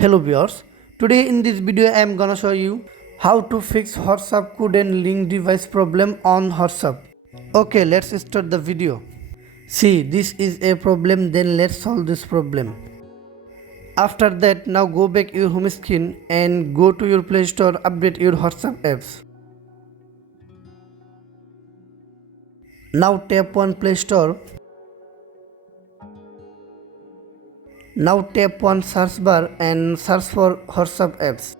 Hello viewers, today in this video I am gonna show you how to fix WhatsApp couldn't link device problem on WhatsApp. Okay, let's start the video. See, this is a problem, then let's solve this problem. After that, now go back your home screen and go to your Play Store, update your WhatsApp apps. Now tap on Play Store. Now tap on search bar and search for WhatsApp apps.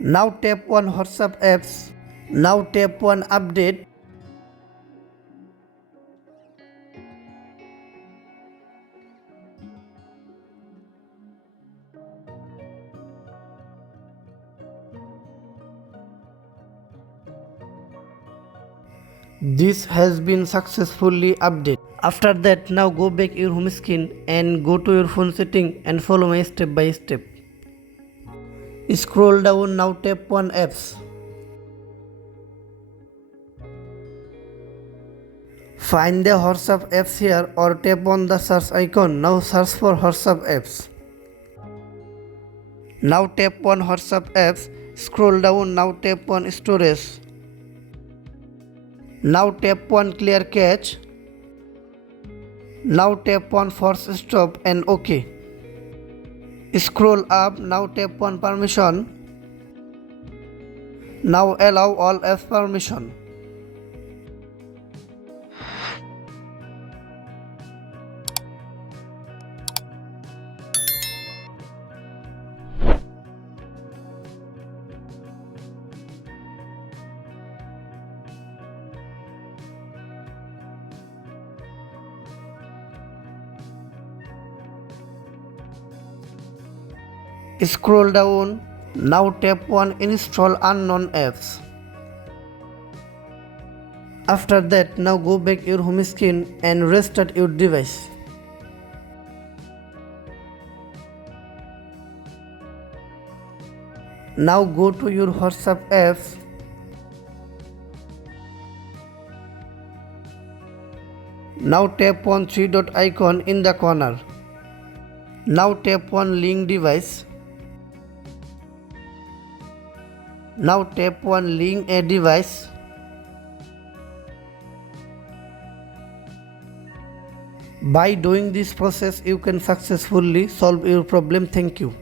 Now tap on WhatsApp apps. Now tap on update. This has been successfully updated. After that, now go back your home screen and go to your phone setting and follow my step by step. Scroll down, now tap on apps. Find the WhatsApp apps here or tap on the search icon. Now search for WhatsApp apps. Now tap on WhatsApp apps. Scroll down, now tap on storage. Now tap on clear cache. Now tap on force stop and OK. Scroll up, now tap on permission. Now allow all apps permission. Scroll down, now tap on install unknown apps. After that, now go back your home screen and restart your device. Now go to your WhatsApp apps. Now tap on three dot icon in the corner. Now tap on link device. Now tap on link a device. By doing this process, you can successfully solve your problem. Thank you.